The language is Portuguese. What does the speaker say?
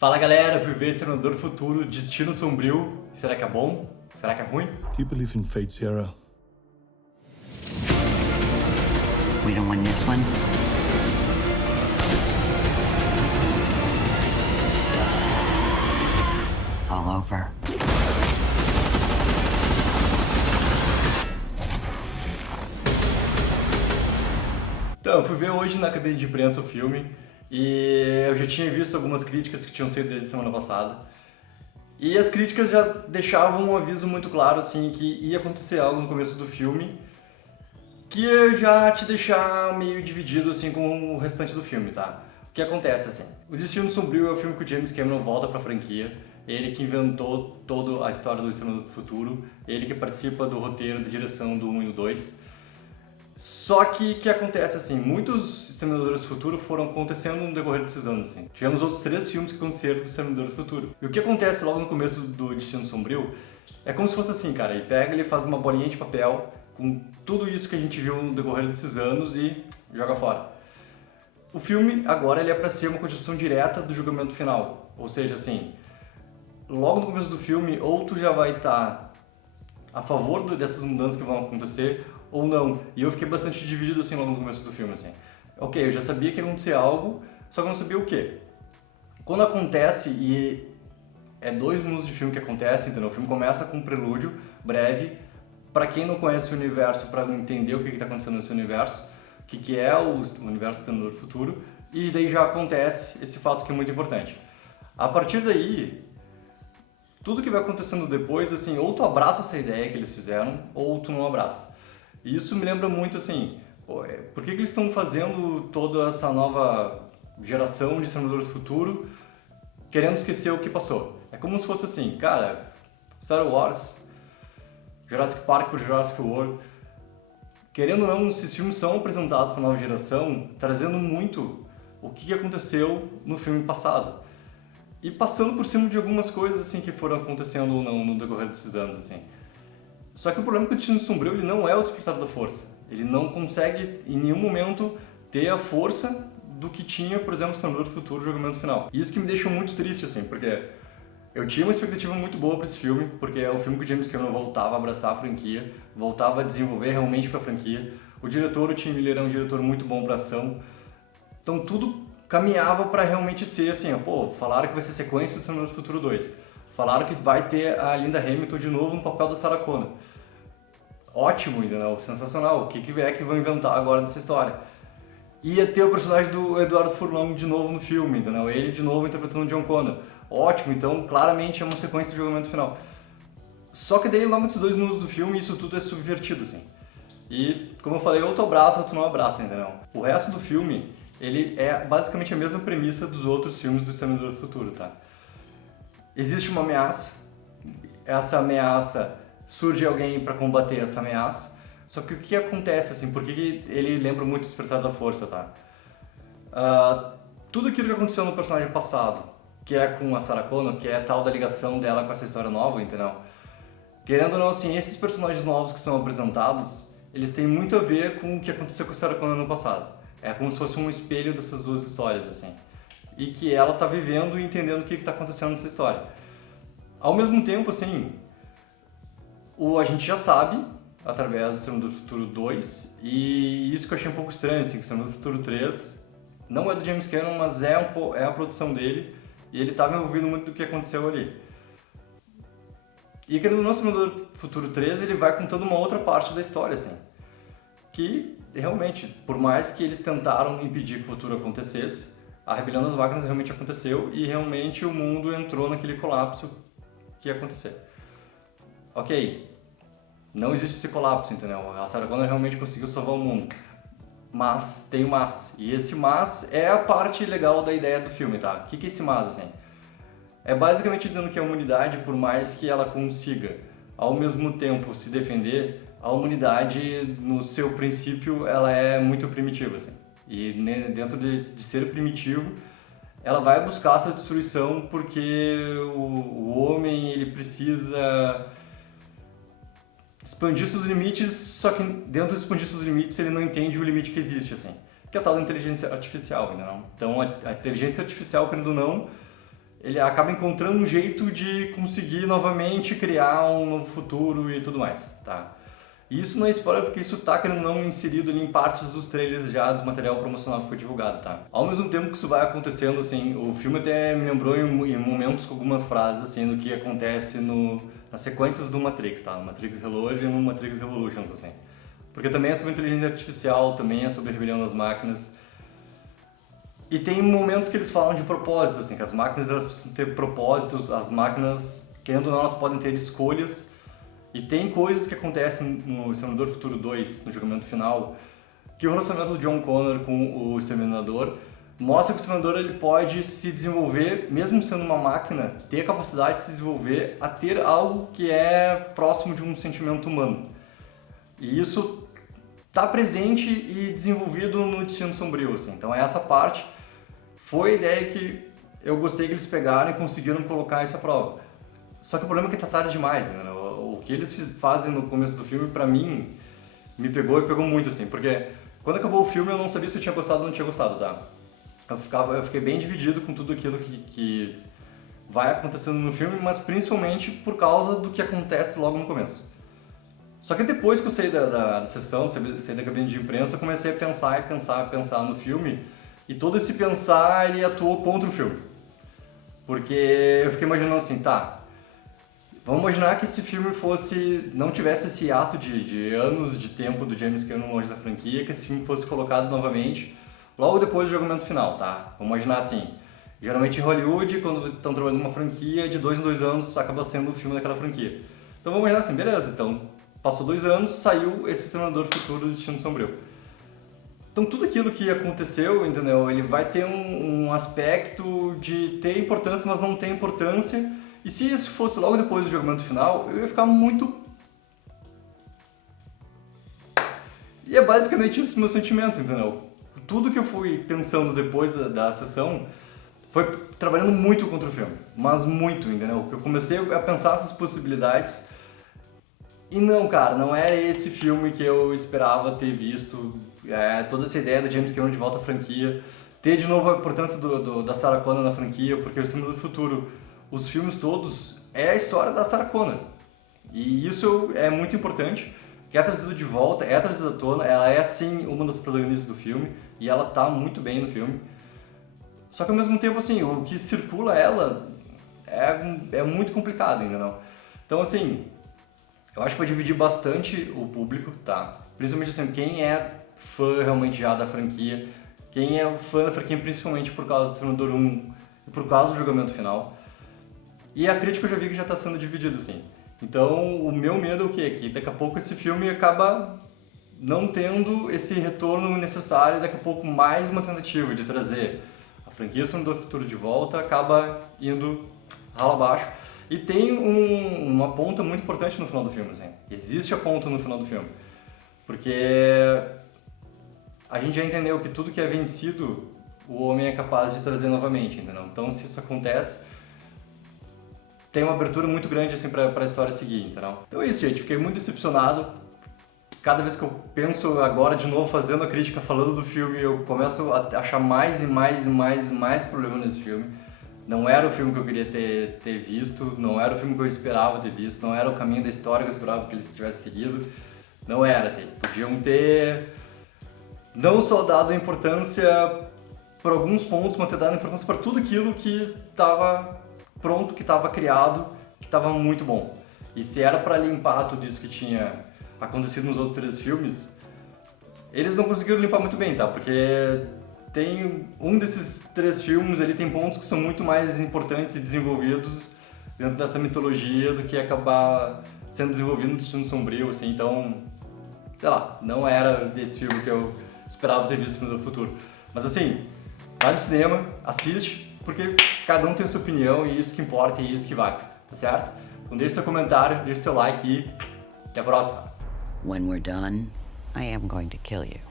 Fala galera, fui ver Exterminador do Futuro, Destino Sombrio. Será que é bom? Será que é ruim? Do you believe in fate, Sierra? We don't win this one. It's all over. Então, eu fui ver hoje na cabine de imprensa o filme e eu já tinha visto algumas críticas que tinham saído desde a semana passada. E as críticas já deixavam um aviso muito claro, assim, que ia acontecer algo no começo do filme que ia já te deixar meio dividido, assim, com o restante do filme, tá? O que acontece, assim? O Destino Sombrio é o filme que o James Cameron volta pra franquia. Ele que inventou toda a história do Exterminador do Futuro. Ele que participa do roteiro, da direção do 1 e do 2. Só que o que acontece, assim, muitos Exterminadores do Futuro foram acontecendo no decorrer desses anos, assim. Tivemos outros 3 filmes que aconteceram do Exterminador do Futuro. E o que acontece logo no começo do Destino Sombrio é como se fosse assim, cara, ele pega, ele faz uma bolinha de papel com tudo isso que a gente viu no decorrer desses anos e joga fora. O filme, agora, ele é pra ser uma continuação direta do julgamento final. Ou seja, assim, logo no começo do filme, ou tu já vai estar a favor dessas mudanças que vão acontecer, ou não. E eu fiquei bastante dividido, assim, logo no começo do filme, assim. Ok, eu já sabia que ia acontecer algo, só que eu não sabia o quê. Quando acontece, e é 2 minutos de filme que acontece, entendeu? O filme começa com um prelúdio breve, pra quem não conhece o universo, pra entender o que tá acontecendo nesse universo, o que é o universo Exterminador do Futuro, e daí já acontece esse fato que é muito importante. A partir daí, tudo que vai acontecendo depois, assim, ou tu abraça essa ideia que eles fizeram, ou tu não abraça. E isso me lembra muito, assim, por que eles estão fazendo toda essa nova geração de Exterminadores do Futuro querendo esquecer o que passou? É como se fosse assim, cara, Star Wars, Jurassic Park por Jurassic World, querendo ou não, esses filmes são apresentados para a nova geração, trazendo muito o que aconteceu no filme passado. E passando por cima de algumas coisas, assim, que foram acontecendo ou não no decorrer desses anos, assim. Só que o problema é que o Destino Sombrio, ele não é o Despertar da Força. Ele não consegue, em nenhum momento, ter a força do que tinha, por exemplo, o Exterminador do Futuro, o julgamento final. E isso que me deixa muito triste, assim, porque eu tinha uma expectativa muito boa para esse filme, porque é o filme que o James Cameron voltava a abraçar a franquia, voltava a desenvolver realmente para a franquia. O diretor, o Tim Miller, é um diretor muito bom para ação. Então tudo caminhava para realmente ser assim, ó, pô, falaram que vai ser sequência do Exterminador do Futuro 2. Falaram que vai ter a Linda Hamilton de novo no papel da Sarah Connor. Ótimo, entendeu? Sensacional. O que é que vão inventar agora dessa história? Ia ter o personagem do Eduardo Furlong de novo no filme, entendeu? Ele de novo interpretando o John Connor. Ótimo, então claramente é uma sequência de julgamento final. Só que daí logo nesses 2 minutos do filme isso tudo é subvertido, assim. E, como eu falei, ou tu abraça ou tu não abraça, entendeu? O resto do filme, ele é basicamente a mesma premissa dos outros filmes do Exterminador do Futuro, tá? Existe uma ameaça, essa ameaça, surge alguém para combater essa ameaça, só que o que acontece, assim, por que ele lembra muito o Despertar da Força, tá? Tudo aquilo que aconteceu no personagem passado, que é com a Sarah Connor, que é a tal da ligação dela com essa história nova, entendeu? Querendo ou não, assim, esses personagens novos que são apresentados, eles têm muito a ver com o que aconteceu com a Sarah Connor no passado. É como se fosse um espelho dessas 2 histórias, assim. E que ela tá vivendo e entendendo o que tá acontecendo nessa história. Ao mesmo tempo, assim, a gente já sabe, através do Exterminador do Futuro 2, e isso que eu achei um pouco estranho, assim, que o Exterminador do Futuro 3 não é do James Cameron, mas é a produção dele, e ele estava envolvido muito do que aconteceu ali. E querendo ou não, o Exterminador do Futuro 3, ele vai contando uma outra parte da história, assim, que realmente, por mais que eles tentaram impedir que o futuro acontecesse, a rebelião das máquinas realmente aconteceu e realmente o mundo entrou naquele colapso que ia acontecer. Ok, não existe esse colapso, entendeu? A Sarah Connor realmente conseguiu salvar o mundo. Mas tem o mas. E esse mas é a parte legal da ideia do filme, tá? O que é esse mas, assim? É basicamente dizendo que a humanidade, por mais que ela consiga, ao mesmo tempo, se defender, a humanidade, no seu princípio, ela é muito primitiva, assim. E dentro de ser primitivo, ela vai buscar essa destruição porque o homem, ele precisa expandir seus limites, só que dentro de expandir seus limites, ele não entende o limite que existe, assim. Que é a tal da inteligência artificial, entendeu? Então, a inteligência artificial, querendo ou não, ele acaba encontrando um jeito de conseguir novamente criar um novo futuro e tudo mais, tá? E isso não é spoiler porque isso tá, querendo ou não, inserido ali em partes dos trailers já do material promocional que foi divulgado, tá? Ao mesmo tempo que isso vai acontecendo, assim, o filme até me lembrou em momentos com algumas frases, assim, do que acontece nas sequências do Matrix, tá? No Matrix Reload e no Matrix Revolutions, assim. Porque também é sobre inteligência artificial, também é sobre a rebelião das máquinas. E tem momentos que eles falam de propósito, assim, que as máquinas elas precisam ter propósitos, as máquinas, querendo ou não, elas podem ter escolhas. E tem coisas que acontecem no Exterminador Futuro 2, no julgamento final, que o relacionamento do John Connor com o Exterminador mostra que o Exterminador ele pode se desenvolver, mesmo sendo uma máquina, ter a capacidade de se desenvolver a ter algo que é próximo de um sentimento humano. E isso está presente e desenvolvido no Destino Sombrio, assim. Então essa parte foi a ideia que eu gostei que eles pegaram e conseguiram colocar essa prova. Só que o problema é que tá tarde demais, né? O que eles fazem no começo do filme, pra mim, me pegou muito, assim. Porque quando acabou o filme eu não sabia se eu tinha gostado ou não tinha gostado, tá? Eu fiquei bem dividido com tudo aquilo que vai acontecendo no filme, mas principalmente por causa do que acontece logo no começo. Só que depois que eu saí da sessão, saí da cabine de imprensa, eu comecei a pensar no filme, e todo esse pensar, ele atuou contra o filme. Porque eu fiquei imaginando assim, tá, vamos imaginar que esse filme não tivesse esse ato de anos de tempo do James Cameron longe da franquia, que esse filme fosse colocado novamente logo depois do julgamento final, tá? Vamos imaginar assim, geralmente em Hollywood, quando estão trabalhando numa franquia, de 2 em 2 anos acaba sendo o filme daquela franquia. Então vamos imaginar assim, beleza, então passou 2 anos, saiu esse Exterminador Futuro do Destino Sombrio. Então tudo aquilo que aconteceu, entendeu? Ele vai ter um aspecto de ter importância, mas não ter importância. E se isso fosse logo depois do julgamento final, eu ia ficar muito... E é basicamente isso o meu sentimento, entendeu? Tudo que eu fui pensando depois da sessão foi trabalhando muito contra o filme. Mas muito, entendeu? Eu comecei a pensar essas possibilidades. E não, cara, não era esse filme que eu esperava ter visto. Toda essa ideia do James Cameron de volta à franquia. Ter de novo a importância da Sarah Connor na franquia, porque o Exterminador do Futuro, os filmes todos, é a história da Sarah Connor. E isso é muito importante, que é trazido de volta, é trazida à tona, ela é sim uma das protagonistas do filme, e ela tá muito bem no filme. Só que ao mesmo tempo, assim, o que circula ela é muito complicado ainda, não. Então, assim, eu acho que vai dividir bastante o público, tá? Principalmente, assim, quem é fã realmente já da franquia, quem é fã da franquia principalmente por causa do Exterminador 1 e por causa do julgamento final. E a crítica eu já vi que já está sendo dividida, assim. Então, o meu medo é o quê? Que daqui a pouco esse filme acaba não tendo esse retorno necessário, daqui a pouco mais uma tentativa de trazer a franquia Exterminador do Futuro de volta, acaba indo ralo abaixo. E tem uma ponta muito importante no final do filme, assim. Existe a ponta no final do filme. Porque a gente já entendeu que tudo que é vencido, o homem é capaz de trazer novamente, entendeu? Então, se isso acontece, tem uma abertura muito grande, assim, pra história seguir, entendeu? Então é isso, gente. Fiquei muito decepcionado. Cada vez que eu penso agora de novo fazendo a crítica, falando do filme, eu começo a achar mais problemas nesse filme. Não era o filme que eu queria ter visto, não era o filme que eu esperava ter visto, não era o caminho da história que eu esperava que eles tivessem seguido. Não era, assim. Podiam ter não só dado importância para alguns pontos, mas ter dado importância para tudo aquilo que estava pronto, que estava criado, que estava muito bom. E se era para limpar tudo isso que tinha acontecido nos outros 3 filmes, eles não conseguiram limpar muito bem, tá? Porque tem um desses 3 filmes, ele tem pontos que são muito mais importantes e desenvolvidos dentro dessa mitologia do que acabar sendo desenvolvido no Destino Sombrio, assim. Então, sei lá, não era esse filme que eu esperava ter visto no futuro. Mas assim, vai no cinema, assiste, porque cada um tem a sua opinião e isso que importa e isso que vai, tá certo? Então deixe seu comentário, deixe seu like e até a próxima. When we're done, I am going to kill you.